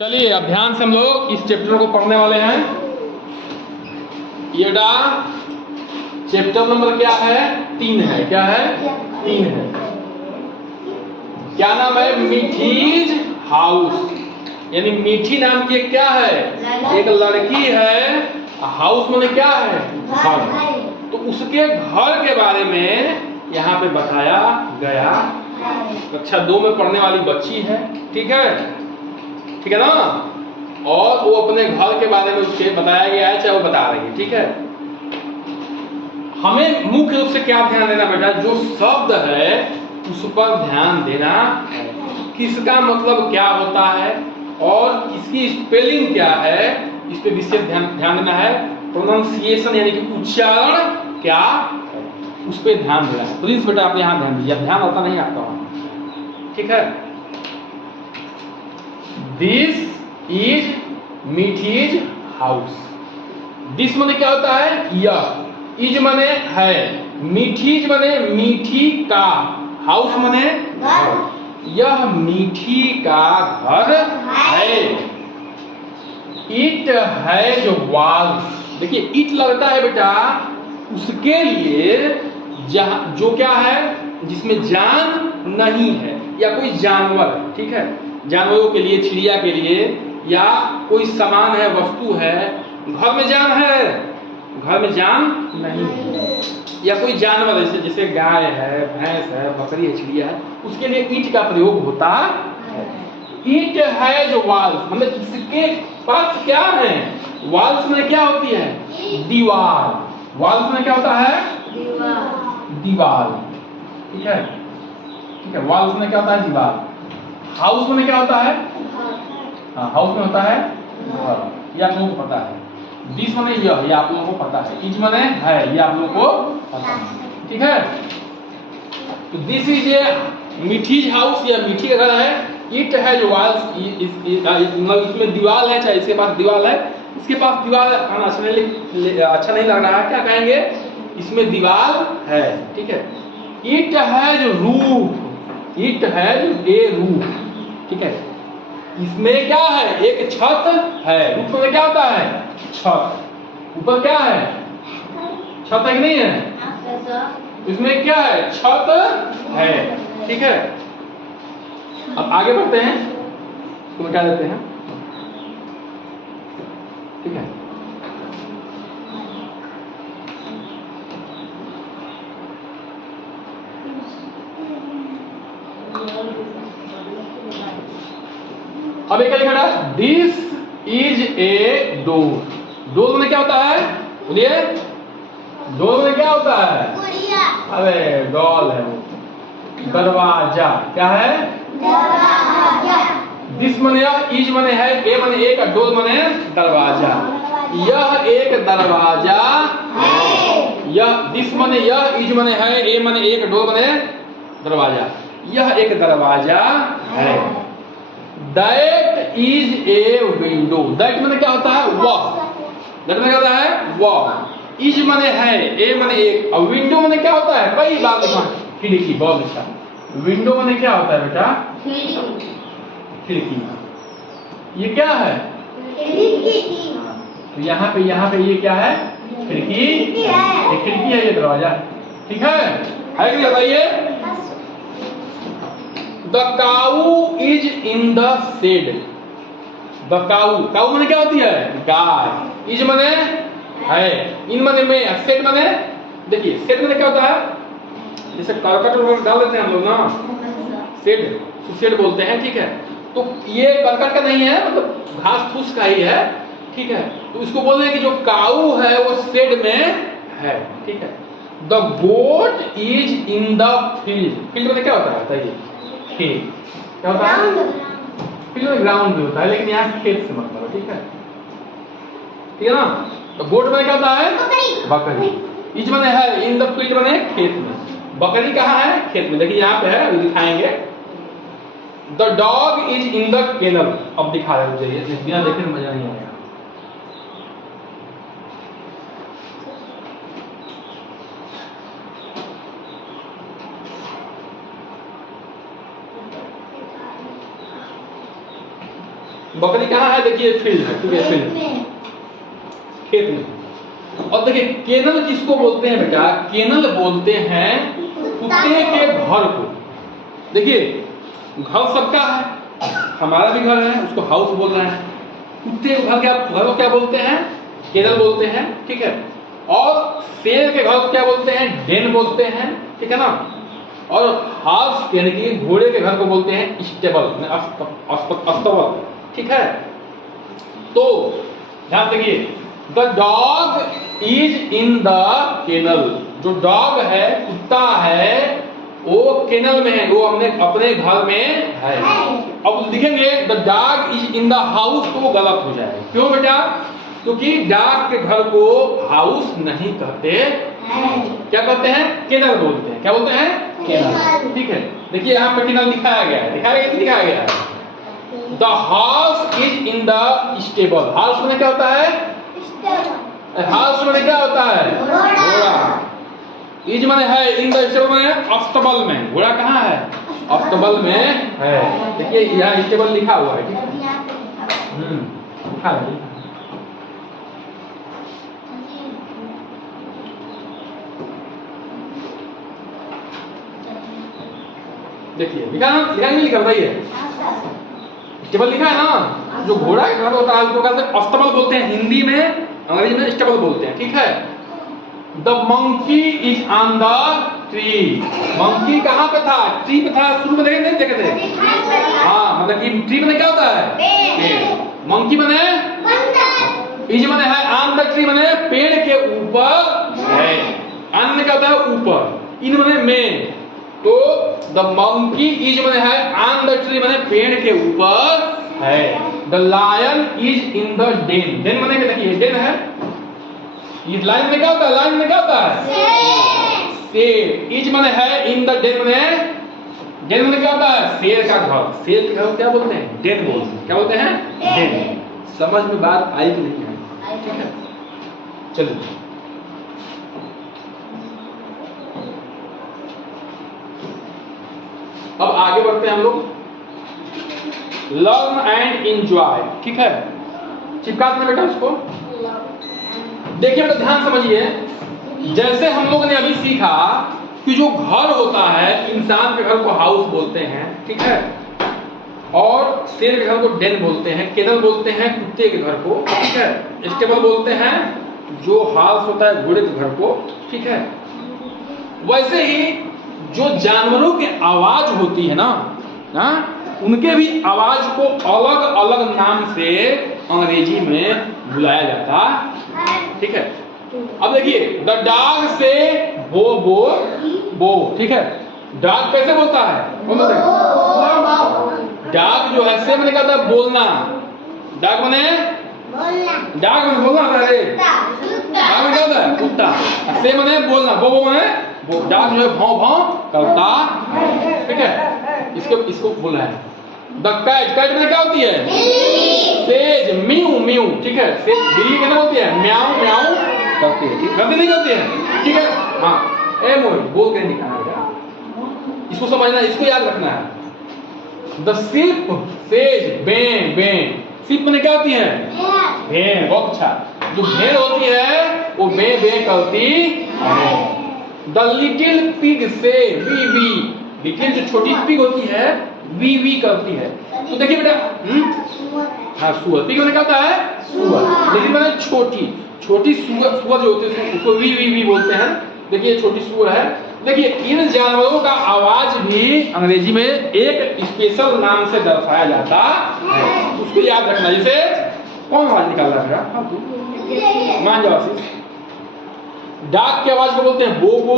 चलिए अब ध्यान से हम लोग इस चैप्टर को पढ़ने वाले हैं। ये चैप्टर नंबर क्या है? 3 है। क्या है? 3 है। क्या नाम है? मीठीज हाउस। यानी मीठी नाम की क्या है? एक लड़की है। हाउस माने क्या है? घर। तो उसके घर के बारे में यहाँ पे बताया गया। कक्षा 2 में पढ़ने वाली बच्ची है, ठीक है, ठीक है ना। और वो अपने घर के बारे में उसके बताया गया है, चाहे वो बता रही है, ठीक है। हमें मुख्य रूप से क्या ध्यान देना बेटा? जो शब्द है उस पर ध्यान देना है। किसका मतलब क्या होता है और इसकी स्पेलिंग क्या है, इस पे विशेष ध्यान देना है। प्रोनाउंसिएशन यानी कि उच्चारण क्या है, उस पर ध्यान देना है। प्लीज बेटा आप यहाँ ध्यान दीजिए, ध्यान होता नहीं आपका वहां, ठीक है। दिस इज मीठीज हाउस। दिस माने क्या होता है? यह। इज माने है, मीठीज माने मीठी का, हाउस माने घर। यह मीठी का घर है। इट है जो वॉल्स, देखिए इट लगता है बेटा उसके लिए जहां जो क्या है, जिसमें जान नहीं है या कोई जानवर है, ठीक है। जानवरों के लिए, चिड़िया के लिए, या कोई सामान है, वस्तु है। घर में जान है, घर में जान नहीं है। या कोई जानवर है जैसे गाय है, भैंस है, बकरी है, चिड़िया है, उसके लिए ईट का प्रयोग होता है। ईट है जो वॉल्स, मतलब इसके पास क्या है? वॉल्स में क्या होती है? दीवार। वॉल्स में क्या होता है? दीवार, ठीक है, ठीक है। वॉल्स में क्या होता है? दीवार। हाउस में क्या होता है? हाँ, हाउस में होता है घर। ये आप लोगों को पता है। दिस माने यह, ये आप लोगों को पता है। इज माने है, ये आप लोगों को पता है, ठीक है। तो दिस इज ए मीठीज हाउस, या मीठी का घर है। इट है जो वॉल्स, इसमें दीवार है, चाहे इसके पास दीवार है। इसके पास दीवार अच्छा नहीं लग रहा है, क्या कहेंगे? इसमें दीवार है, ठीक है। इट है जो रूफ, इट है जो ए रूफ, ठीक है। इसमें क्या है? एक छत है। रूफ में क्या होता है? छत। ऊपर क्या है? छत है कि नहीं है? इसमें क्या है? छत है, ठीक है। अब आगे बढ़ते हैं, इसको मिटा देते हैं, ठीक है। अब एक लिखा है this is a door. Door में क्या होता है? बोलिए, डोर में क्या होता है? अरे डॉल है वो। दरवाजा। क्या है? दरवाजा। दिस मने यह, इज मने है, ए मने एक, डोर मने दरवाजा। यह एक दरवाजा है। यह दिस मने यह, इज मने है, ए मने एक, डोर मने दरवाजा। यह एक दरवाजा है। That is a window. That माने क्या होता है? वह। दैट माने क्या होता है? वह। इज माने है, ए माने एक, और विंडो माने क्या होता है? कई बार देखा, खिड़की। बहुत अच्छा। विंडो माने क्या होता है बेटा? खिड़की। ये क्या है? खिड़की। तो यहाँ पे ये क्या है? खिड़की। ये खिड़की है, ये दरवाजा, ठीक है कि नहीं? बताइए। The cow is in the shed. The cow, काऊ माने क्या होती है? गाय। इज माने है, इन माने में, सेड माने, देखिए सेड माने क्या होता है? जैसे करकट वगैरह डाल देते हैं हम लोग ना, सेड, सेड बोलते हैं, ठीक है। तो ये करकट का नहीं है, मतलब घास फूस का ही है, ठीक है। तो इसको बोल रहे हैं कि जो काऊ है वो सेड में है, ठीक है। The goat is in the field. Field में क्या होता है बताइए? खेत। क्या होता है? फील्ड में ग्राउंड भी होता है, लेकिन यहाँ खेत से मतलब है, ठीक है, ठीक है ना। तो गोट में क्या होता है? बकरी। इज माने है, इन द फील्ड माने खेत में। बकरी कहाँ है? खेत में। देखिए यहाँ पे है, अभी दिखाएंगे। The dog is in the kennel. अब दिखा रहे हैं, बिना देखे मजा नहीं आएगा। बकरी कहाँ है? देखिए फील्ड है, ठीक है, फील्ड खेत में। और देखिए केनल किसको बोलते हैं बेटा? केनल बोलते हैं कुत्ते के घर को। देखिए घर सबका है, हमारा भी घर है, उसको हाउस बोल रहे हैं। कुत्ते के घर को क्या बोलते हैं? केनल बोलते हैं, ठीक है। और शेर के घर को क्या बोलते हैं? डेन बोलते हैं, ठीक है ना। और हॉर्स यानी कि घोड़े के घर को बोलते हैं स्टेबल, अस्तबल, ठीक है। तो ध्यान देखिए, the dog is in the kennel. जो डॉग है, कुत्ता है, वो केनल में है, वो अपने घर में है। अब लिखेंगे the dog is in the house, तो वो गलत हो जाएगा। क्यों बेटा? क्योंकि डॉग के घर को हाउस नहीं कहते, क्या कहते हैं? केनल बोलते हैं। क्या बोलते हैं? केनल, ठीक है। देखिए यहाँ पे केनल दिखाया गया है, दिखाया गया है। The house is in the stable. House में क्या होता है? हाउस में क्या होता है? घोड़ा। इज माने है, इन द स्टेबल में, अस्तबल में। घोड़ा कहाँ है? अस्तबल में है। देखिए यहाँ स्टेबल लिखा हुआ है, ठीक है। लिखा है। देखिए लिखा नहीं लिखा? बताइए, स्टेबल लिखा है ना। जो घोड़ा के घर होता है उसको कहते हैं अस्तबल बोलते हैं हिंदी में, अंग्रेजी में स्टेबल बोलते हैं, ठीक है। The monkey is on the tree. Monkey कहाँ पे था? ट्री पे था। शुरू में देखे नहीं देखे थे? हाँ, मतलब कि ट्री में क्या होता है? पेड़। मंकी बने इज बने है, ऑन द ट्री बने पेड़ के ऊपर है। ऑन क्या होता है? ऊपर। इन बने में। तो द मंकी इज बने है ऑन द ट्री, बने पेड़ के ऊपर है। The lion is in the den. Den बने देखिए, डेन है। इस लाइन में क्या होता है? लाइन में क्या होता है? शेर। इज बने है इन द डेन, बने डेन में क्या होता है? शेर का घर। शेर के घर क्या बोलते हैं? डेन बोलते हैं। क्या बोलते हैं? डेन। समझ में बात आई कि नहीं आई? ठीक है, चलिए अब आगे बढ़ते हैं हम लोग। लर्न एंड एंजॉय, ठीक है। चिपका देना बेटा उसको। देखिए बेटा ध्यान समझिए, जैसे हम लोगों ने अभी सीखा कि जो घर होता है, इंसान के घर को हाउस बोलते हैं, ठीक है। और शेर के घर को डेन बोलते हैं, केनल बोलते हैं कुत्ते के घर को, ठीक है। स्टेबल बोलते हैं जो हाउस होता है घोड़े के घर को, ठीक है। वैसे ही जो जानवरों की आवाज होती है ना, उनके भी आवाज को अलग अलग नाम से अंग्रेजी में बुलाया जाता है, ठीक है। अब देखिए, द डॉग से बो बो बो, ठीक है। डॉग कैसे बोलता है? डॉग जो है से मैंने कहा था बोलना। डॉग मैंने डॉग मैंने बोलना था रे। डॉग में क्या होता है? कुत्ता। से मैंने बोलना, बो बो मैंने वो। डॉग जो है भौं भौं करता, ठीक है। इसको बोल रहा है। द कैट, कैट में क्या होती है? सेज म्यू म्यू, ठीक है। सेज बिल्ली कैसे बोलती है? म्याऊ म्याऊ करती है, ठीक है। नहीं करती है, ठीक है। हाँ, ए मोर बोल के दिखाना है, इसको समझना, इसको याद रखना है। The ship says bay bay. Ship में क्या होती है? भेड़। बहुत अच्छा। जो भेड़ होती है वो बे बे करती है। द लिटिल पिग से वी वी। लिटिल जो छोटी पिग होती है वी वी करती है। तो देखिए बेटा, हाँ सुअर। पिग में क्या होता है? सुअर। लेकिन मैंने छोटी सुअर जो होती है उसको वी वी वी बोलते हैं। देखिए छोटी सुअर है। देखिए इन जानवरों का आवाज भी अंग्रेजी में एक स्पेशल नाम से दर्शाया जाता है, उसको याद रखना। जैसे कौन आवाज निकाल रहा है? हाँ तू मान जाओ। डॉग की आवाज को बोलते हैं बो बो,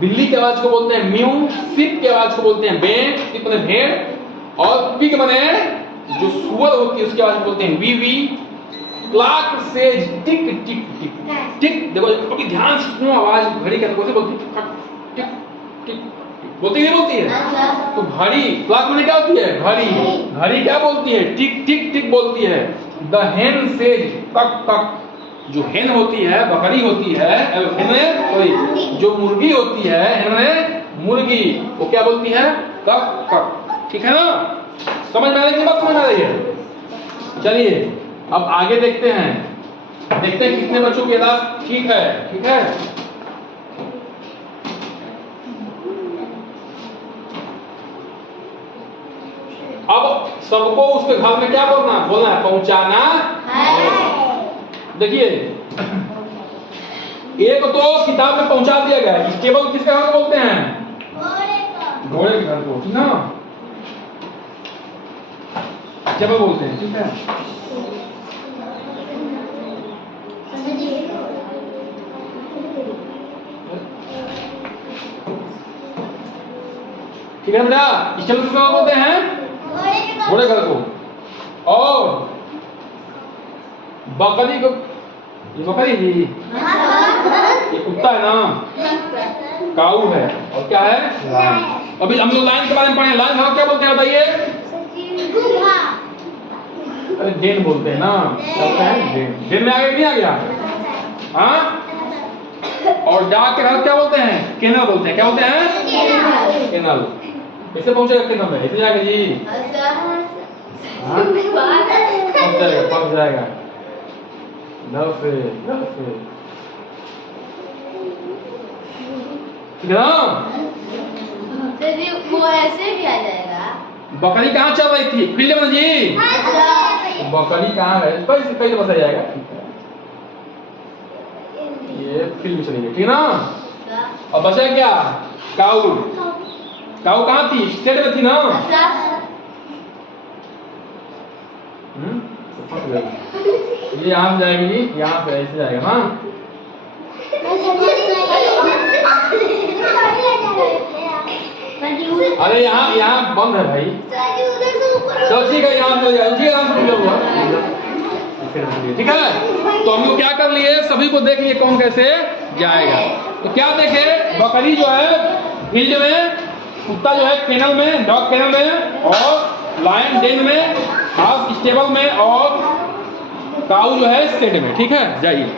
बिल्ली की आवाज को बोलते हैं म्यू, शिप की आवाज को बोलते हैं बे, शिप माने भेड़, और पिग माने जो सुअर होती है उसकी आवाज को बोलते हैं वी वी। क्लॉक से टिक टिक टिक टिक। देखो अभी ध्यान से सुनो, आवाज घड़ी का कैसे बोलती है? टिक टिक बोलती नहीं बोलती है? तो घड़ी, क्लॉक माने क्या होती है? घड़ी। घड़ी क्या बोलती है? टिक टिक टिक बोलती है। द हेन सेज कक कक। जो हेन होती है, बकरी होती है, जो मुर्गी होती है, मुर्गी, वो क्या बोलती है? कक कक, ठीक है ना। समझ में आ रही है? बात समझ में आ रही है? चलिए अब आगे देखते हैं कितने बच्चों के इलाज ठीक है। ठीक है, अब सबको उसके घर में क्या बोलना है, पहुंचाना है। देखिए एक तो किताब में पहुंचा दिया गया है। स्टेबल किसके घर को बोलते हैं, घोड़े के घर को, ठीक ना, स्टेबल बोलते हैं। ठीक है, ठीक है बेटा, स्टेबल किसके घर बोलते हैं, घोड़े घर को। और बकरी को, ये बकरी जी, ये कुत्ता है ना, काऊ है, और क्या है, अभी हम लोग लाइन के बारे में पढ़े। लाइन भाग क्या बोलते हैं बताइए, अरे डेन बोलते हैं ना, क्या बोलते हैं, डेन। डेन में आगे नहीं आ गया, हाँ। और डाक के घर क्या बोलते हैं, केनल बोलते हैं। क्या बोलते हैं, केनल। कैसे पहुंचेगा केनल में, ऐसे जाएगा जी, पहुंच जाएगा। ठीक है ना, वो ऐसे भी आ जाएगा। बकरी कहाँ चल रही थी, फील्ड में जी, बकरी कहाँ है, कैसे कैसे बता जाएगा, ये फील्ड में चली गई, ठीक ना। और बचा क्या, काऊ। काऊ कहाँ थी, स्टेट में थी ना, ये यहाँ से जाएगी जी, यहाँ से ऐसे जाएगा ना। अरे यहाँ बंद है भाई, चलो ठीक है, यहाँ से जाएगा, ठीक है। तो हम लोग क्या कर लिए, सभी को देख लिए कौन कैसे जाएगा। तो क्या देखे, बकरी जो है फील्ड में, कुत्ता जो है केनल में, डॉग केनल में, और लायन डेन में, हाफ स्टेबल में, और काऊ जो है स्टेड में। ठीक है, जाइए।